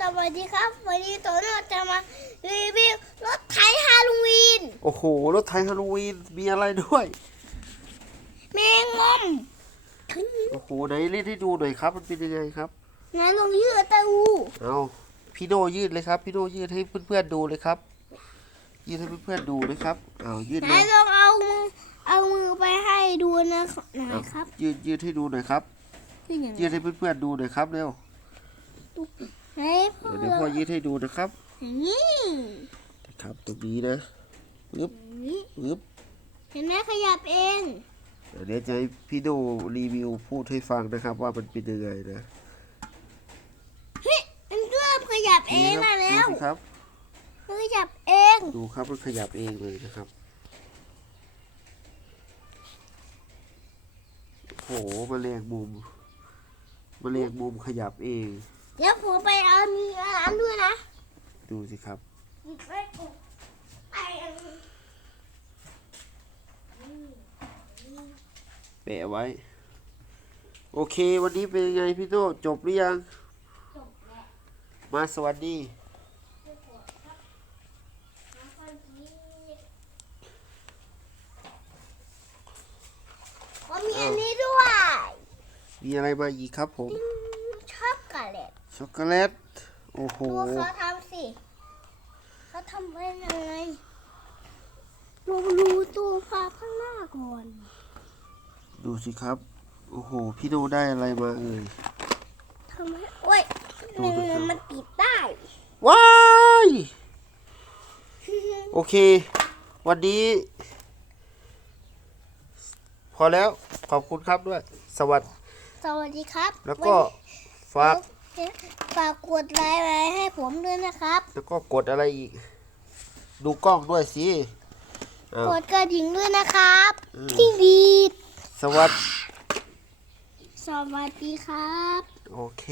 สวัสดีครับ วันนี้โตโน่จะมารีวิวรถไถฮาโลวีน โอ้โห รถไทยฮาโลวีน มีอะไรด้วย แมงมุมโอ้โห ไหนเล่นให้ดูหน่อยครับ มันเป็นยังไงครับงานลงยืดตะอูเอาพี่โนยืดเลยครับ พี่โนยืดให้เพื่อนๆดูเลยครับ ยืดให้เพื่อนๆดูนะครับ เอายืดไหนเลยลองเอามือเอามือไปให้ดูนะหน่อเอายครับ ยืดยืดให้ดูหน่อยครับคืออย่างยืดให้เพื่อนๆดูหน่อยครับเร็ว ไหนพ่อเดี๋ยวพ่อยืดให้ดูนะครับอย่างนี้ครับตรงนี้นะปึ๊บอย่างนี้ปึ๊บเห็นไหมขยับเองเดี๋ยวจะให้พี่โนรีวิวพูดให้ฟังนะครับ ว่ามันเป็นยังไงนะเฮ้ยมันเริ่มขยับเองมาแล้วดูสิครับมันขยับเอง ดูครับมันขยับเองเลยนะครับโอ้โหมาเรียงมุมมาเรียงมุมขยับเอง เดี๋ยวผมไปเอามีอันด้วยนะดูสิครับหยิบไปปุ๊บไปแปะไว้ โอเค วันนี้เป็นยังไงพี่โตจบหรือยัง จบแล้วมาสวัสดีก็มีอันนี้ด้วย มีอะไรมาอีกครับผมช็อกโกแลต ช็อกโกแลต โอ้โห ดูเขาทำสิ เขาทำเป็นยังไงลองดูตัวภาพข้างหน้าก่อน ดูสิครับ โอ้โห พี่โนได้อะไรมาเอ่ย ทำให้โอ้ยดูดูดูมันติดได้ ว้าย โอเค วันนี้ พอแล้ว ขอบคุณครับด้วย สวัสดี สวัสดีครับ แล้วก็ฝาก ฝากกดไลค์ไว้ให้ผมด้วยนะครับ แล้วก็กดอะไรอีก ดูกล้องด้วยสิอ้าว กดกระดิ่งด้วยนะครับอืม ที่ดีดสวัสดีสวัสดีครับ โอเค